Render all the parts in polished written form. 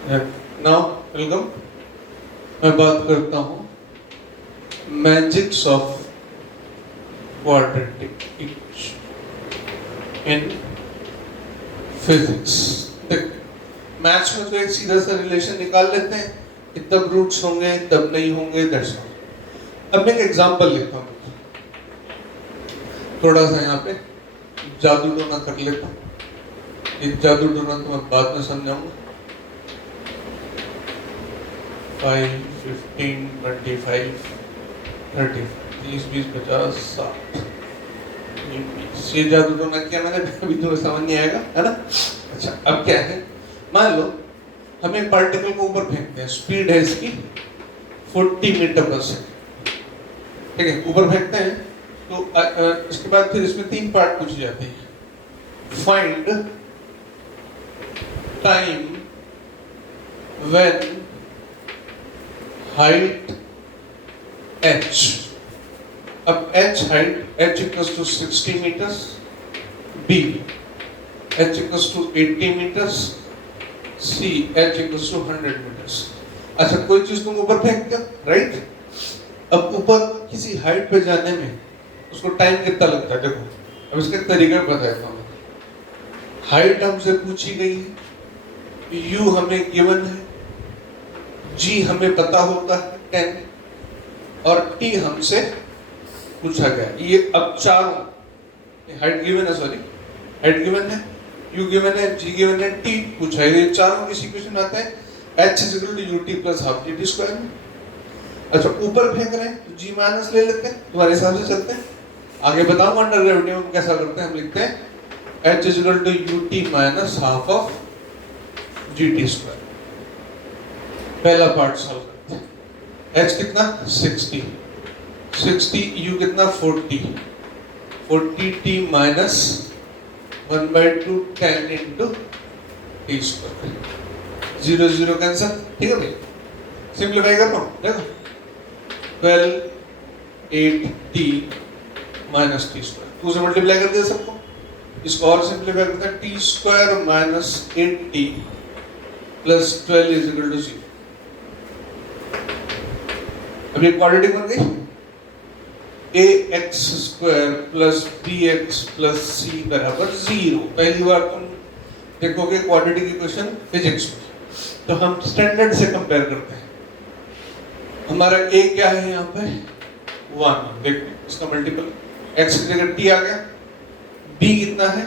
Now welcome. मैं बात करता हूँ magics of quadratic equation in physics. देख, मैथ्स में तो एक सीधा सा रिलेशन निकाल लेते हैं कि तब रूट्स होंगे तब नहीं होंगे, दैट्स ऑल। अब मैं एक एग्जांपल लेता हूँ, थोड़ा सा यहाँ पे जादू टोना कर लेता हूँ। ये जादू टोना तो मैं बाद में समझाऊंगा। 5, 15, 25, 30, 30, 20, 50, 60, ये जादू टोना किया मैंने, अभी तुम्हें समझ नहीं आएगा, है ना? अच्छा, अब क्या है, मान लो हम एक पार्टिकल को ऊपर फेंकते हैं, स्पीड है इसकी 40 मीटर पर सेकंड, ठीक है? ऊपर फेंकते हैं तो इसके बाद फिर इसमें 3 पार्ट पूछे जाते हैं। Find time when height h, अब h height, h equals to 60 metres, b h equals to 80 metres, c h equals to 100 metres. अच्छा, कोई चीज तुम ऊपर फेंक दिया, राइट? अब ऊपर किसी हाइट पे जाने में उसको टाइम कितना लगता है? देखो, अब इसके तरीका बताता हूँ। हाइट हमसे पूछी गई है, u हमें गिवन है, g हमें पता होता है 10, और t हमसे पूछा गया। ये अब चारों, हाइट गिवन है, सॉरी हाइट गिवन है, u गिवन है, g गिवन है, t पूछा है। ये चारों किसी इक्वेशन आता है h equal to ut plus half gt square में। अच्छा, ऊपर फेंक रहे हैं तो g माइनस ले लेते हैं, तुम्हारे हिसाब से चलते हैं। आगे बताऊंगा अंडर ग्रेविटी में कैसा करते हैं। हम लिखते हैं h equal to ut minus half of gt square. पहला पार्ट सॉल्व करते हैं। h कितना 60, 60 u कितना 40, 40 t minus 1/2 10 into T square, 0 0 cancel, ठीक है भाई? सिंप्लीफाई कर रहा हूँ, देखो 12 8t माइनस टी स्क्वायर, 2 से मल्टीप्लाई कर दिया सबको। इसको और सिंप्लीफाई करते हैं, T square minus 8t plus 12 is equal to 0। अब ये क्वाड्रेटिक बन गई। ax square plus bx plus c बराबर 0। पहली बार तुम देखोगे क्वाड्रेटिक इक्वेशन फिजिक्स में, तो हम स्टैंडर्ड से कंपेयर करते हैं। हमारा a क्या है यहाँ पे 1, देखो इसका मल्टीपल, x की जगह t आ गया, b कितना है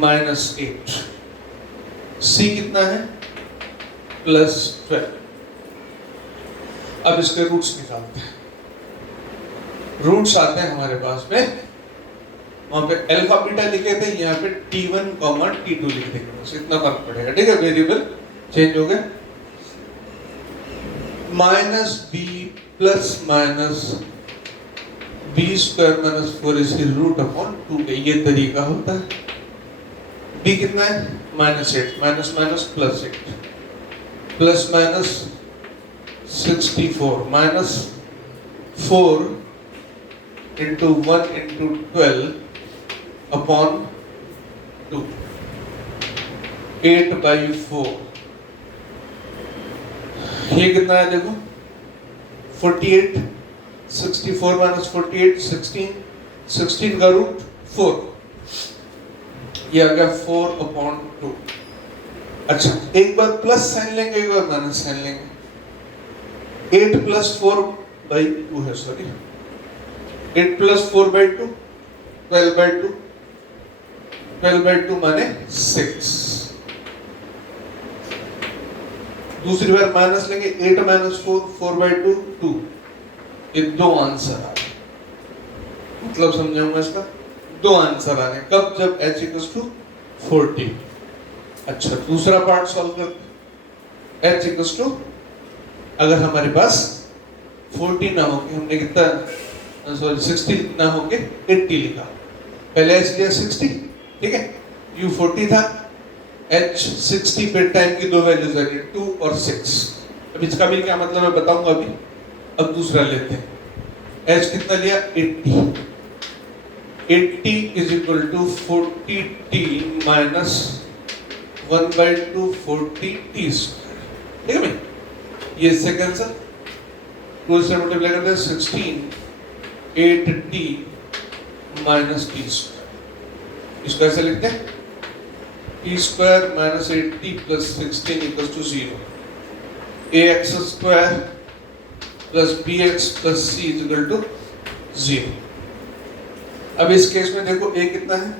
-8, c कितना है +12। अब इसके रूट्स निकालते हैं। रूट्स आते हैं हमारे पास में, वहां पे अल्फा बीटा लिखे थे, यहाँ पे t1, t2 लिख देंगे, बस इतना फर्क पड़ेगा, ठीक है? वेरिएबल चेंज हो गए। -b plus minus b square minus 4 इसकी रूट अपॉन 2 का ये तरीका होता है। b कितना है -8, minus minus plus 8, plus minus 64 minus 4 into 1 into 12 upon 2, 8/4। ये कितना है देखो 48, 64 माइनस 48 16, 16 का रूट 4, ये आ गया 4/2। अच्छा, एक बार प्लस साइन लेंगे, एक बार माइनस साइन लेंगे। 8 प्लस 4/2 है, सॉरी 8 प्लस 4/2 12/2, 12/2 माने 6। दूसरी बार माइनस लेंगे, 8 माइनस 4 4/2 2। ये 2 आंसर आ रहे, मतलब समझाऊंगा इसका। 2 आंसर आ रहे कब? जब h इक्वल्स टू 40। अच्छा, दूसरा पार्ट सॉल्व करते हैं। h इक्वल्स टू, अगर हमारे पास 40 ना हो के हमने कितना, सॉरी 60 ना हो के 80 लिखा, पहले h लिया 60, ठीक है? u 40 था, h 60 पे टाइम की 2 वैल्यूज आ गई 2 और 6। अब इसका भी क्या मतलब है बताऊंगा अभी। अब दूसरा लेते हैं, h कितना लिया 80, 80 is equal to 40t minus 1/2 40 T square, ठीक है भाई, ये इससे कैंसिल, 2 से मल्टीप्लाई करते हैं 16 8t माइनस टी स्क्वायर, इसको ऐसे लिखते हैं T square minus 8t plus 16 equal to 0, ax square plus bx plus c equal to 0। अब इस केस में देखो a कितना है,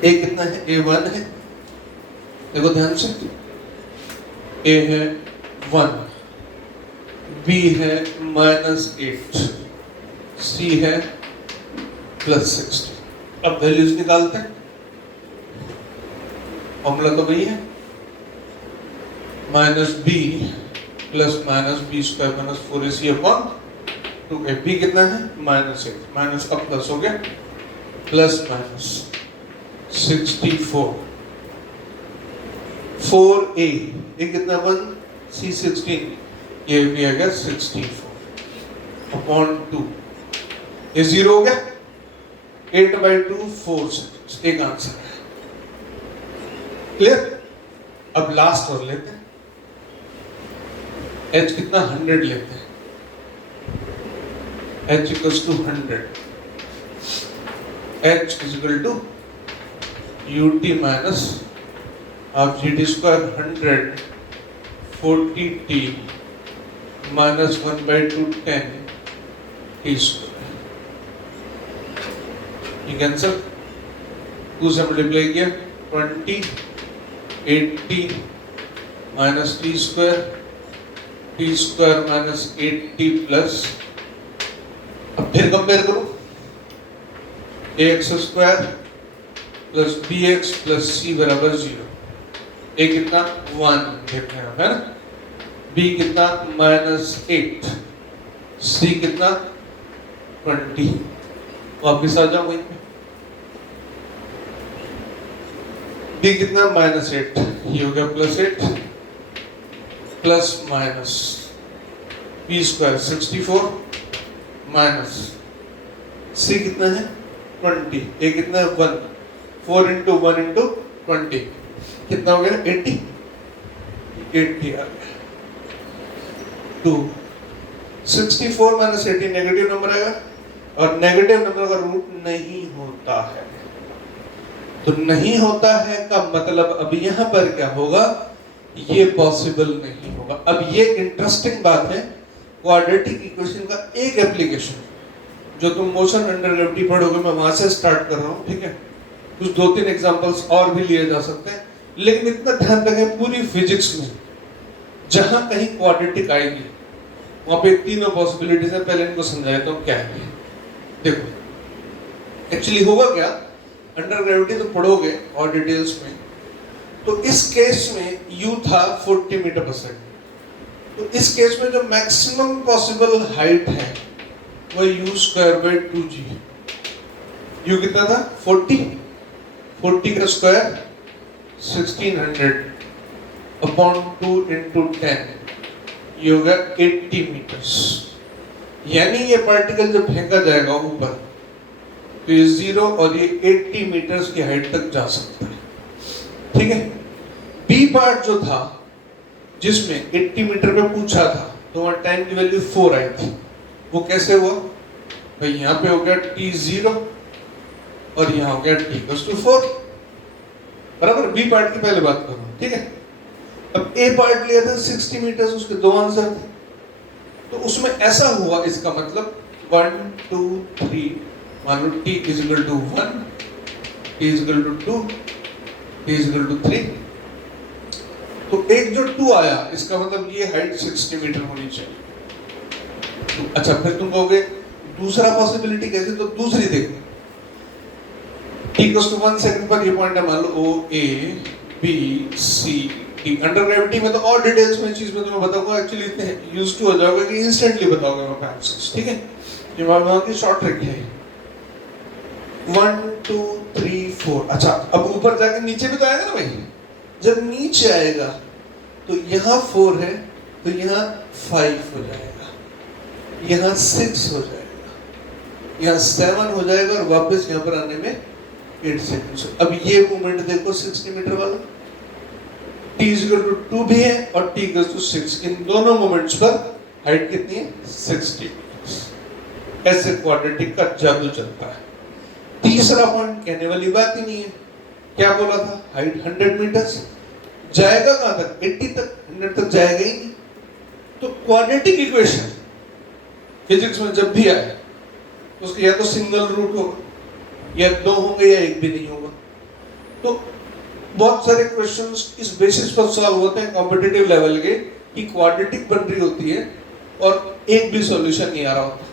a कितना है, a 1 है, देखो ध्यान से, a है 1, b है -8, c है +60। अब वैल्यूज निकालते हैं, फॉर्मूला तो वही है, -b plus -b square minus 4ac upon 2a, b कितना है -8, माइनस अब प्लस हो गया, प्लस माइनस 64, 4a, ये कितना 1, c 16, ये भी आ गया 64 अपॉन 2, ये 0 हो गया, 8/2 4, एक आंसर है, क्लियर। अब लास्ट और लेते हैं, h कितना 100 लेते हैं, h equals to 100, h is equal to ut minus half G D square 100 40t minus 1/2 10 T square, ये कैंसल, 2 से मल्टीप्लाई किया 20 80 minus T square minus 8t plus, अब फिर कंपेयर करो, ax square plus bx plus c बराबर 0, a कितना 1 देखते हैं है ना, b कितना -8, c कितना 20, वापिस आ जाओ वहीं पे, b कितना -8, ये हो गया +8 plus minus b square 64 minus c कितना है 20, a कितना है 1, 4 इंटू 1 इंटू 20 कितना हो गया 80, 80 आ गया 2, 64 माइनस 80 नेगेटिव नंबर आएगा, और नेगेटिव नंबर का रूट नहीं होता है, तो नहीं होता है का मतलब अब यहाँ पर क्या होगा, ये पॉसिबल नहीं होगा। अब ये इंटरेस्टिंग बात है, क्वाड्रेटिक इक्वेशन का एक एप्लीकेशन जो तुम मोशन अंडर ग्रेविटी पढ़ोगे, मैं वहां से स्टार्ट कर रहा हूँ, ठीक है, कुछ 2-3 एग्जांपल्स और भी लिए जा सकते हैं, लेकिन इतना ध्यान रखें पूरी फिजिक्स में जहां कहीं क्वाड्रेटिक आएगी वहां पे तीनों पॉसिबिलिटीज है, पहले इनको समझाता हूँ क्या है। देखो एक्चुअली होगा क्या, अंडर ग्रेविटी तो पढ़ोगे और डिटेल्स में, तो इस केस में u था 40 मीटर पर सेकंड, तो इस केस में जो मैक्सिमम पॉसिबल हाइट है वो u square by 2g, u कितना था 40 का स्क्वायर 1600 अपॉन 2 इंटू 10, ये होगा 80 मीटर्स, यानी ये पार्टिकल जब फेंका जाएगा ऊपर तो ये 0 और ये 80 मीटर्स की हाइट तक जा सकता है, ठीक है। बी पार्ट जो था जिसमें 80 मीटर पे पूछा था, तो वहां टाइम की वैल्यू 4 आई थी, वो कैसे हुआ भाई, यहाँ पे हो गया t0 और यहाँ हो गया t=4, बराबर। बी पार्ट की पहले बात करूं, ठीक है। अब ए पार्ट लिया था 60 मीटर, उसके 2 आंसर थे, तो उसमें ऐसा हुआ, इसका मतलब 1 2 3, मान लो t = 1, t = 2, t = 3, तो एक जो 2 आया, इसका मतलब ये हाइट 60 मीटर होनी चाहिए। अच्छा, फिर तुम कहोगे दूसरा पॉसिबिलिटी कैसे, तो दूसरी देखो, t=1 सेकंड पर ये पॉइंट है, मान लो O A B C D। Under gravity में तो और डिटेल्स में चीज में तुम्हें बताऊंगा, एक्चुअली इतने यूज्ड टू हो जाओगे कि इंस्टेंटली बताऊंगा मैं आंसर्स, ठीक है। ये वहां की शॉर्ट ट्रिक है, 1 2 3 4। अच्छा, अब ऊपर जाके नीचे भी तो आएगा ना भाई, जब नीचे आएगा तो यहाँ 4 है, तो यहाँ 5 हो जाएगा, यहाँ 6 हो जाएगा, यहाँ 7 हो जाएगा, और वापस यहाँ पर आने में 8 सेकेंड्स। अब ये मूवमेंट देखो 60 मीटर वाला, t इक्वल टू 2 भी है और t इक्वल टू 6, इन दोनों मोमेंट्स पर हाइट कितनी है 60 मीटर्स। ऐसे क्वाड्रेटिक का जादू चलता है। तीसरा पॉइंट कहने वाली बात ही नहीं है, क्या बोला था, हाइट 100 मीटर्स, जाएगा कहां तक, 80 तक, 100 तक जाएगा ही नहीं। तो क्वाड्रेटिक इक्वेशन फिजिक्स में जब भी आए तो उसका या तो सिंगल रूट होगा, या 2 होंगे, या 1 भी नहीं होगा। तो बहुत सारे क्वेश्चंस इस बेसिस पर सॉल्व होते हैं कॉम्पिटिटिव लेवल के, कि क्वाड्रेटिक बन रही होती है और एक भी सॉल्यूशन नहीं आ रहा होता।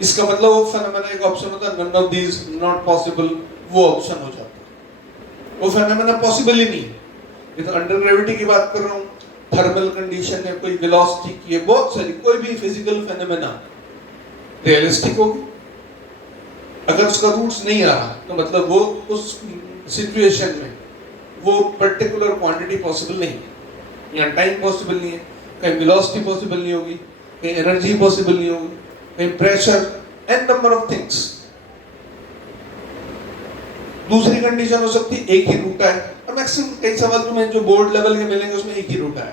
इसका मतलब वो फेनोमेना एक ऑप्शन होता है, none of these not possible, वो ऑप्शन हो जाता है, वो फेनोमेना पॉसिबल ही नहीं है। ये तो अंडर ग्रेविटी की बात कर रहा हूँ, थर्मल कंडीशन है, कोई वेलोसिटी की है, बहुत सारी, कोई भी फिजिकल फेनोमेना रियलिस्टिक होगी। अगर उसका रूट्स नहीं आ रहा तो मतलब वो उस सिचुएशन में वो पर्टिकुलर क्वांटिटी पॉसिबल नहीं है, या टाइम पॉसिबल नहीं है, कहीं वेलोसिटी पॉसिबल नहीं होगी, कहीं एनर्जी पॉसिबल नहीं होगी, कहीं pressure, N number of things. दूसरी कंडीशन हो सकती है एक ही रूट है, और मैक्सिमम कई सवाल तुम्हें जो बोर्ड लेवल के मिलेंगे उसमें एक ही रूट है,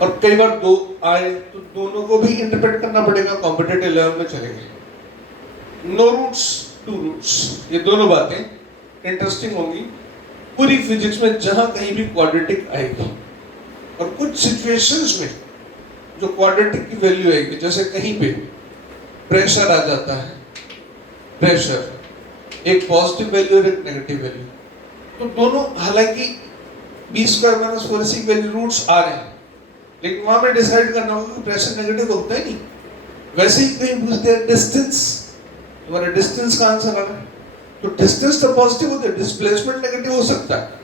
और कई बार 2 आए तो दोनों को भी इंटरप्रेट करना पड़ेगा, कॉम्पिटिटिव लेवल में चलेंगे। नो रूट्स, 2 रूट्स, ये दोनों बातें इंटरेस्टिंग होंगी पूरी फिजिक्स में जहां कहीं भी क्वाड्रेटिक आएगी। और कुछ सिचुएशंस में जो क्वाड्रेटिक की वैल्यू आएगी, जैसे कहीं पे प्रेशर आ जाता है, प्रेशर एक पॉजिटिव वैल्यू और एक नेगेटिव वैल्यू, तो दोनों हालांकि b square minus 4ac value roots आ रहे हैं, लेकिन वहां पे डिसाइड करना होगा कि प्रेशर नेगेटिव होता ही नहीं। वैसे ही कहीं पूछते हैं डिस्टेंस, तुम्हारा डिस्टेंस का आंसर आ रहा है, तो डिस्टेंस तो पॉजिटिव होता है, डिस्प्लेसमेंट नेगेटिव हो सकता है,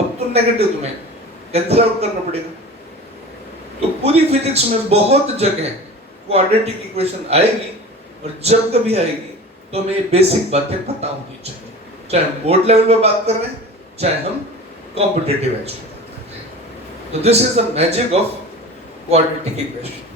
अब तो नेगेटिव तुम्हें कैंसिल आउट करना पड़ेगा। तो पूरी फिजिक्स में बहुत जगह क्वाड्रेटिक इक्वेशन आएगी, और जब कभी आएगी तो हमें बेसिक बातें पता होनी चाहिए, चाहे हम बोर्ड लेवल पे बात कर रहे हैं, चाहे हम कॉम्पिटिटिव एज पे बात कर रहे हैं। तो this is the magic of quadratic equation.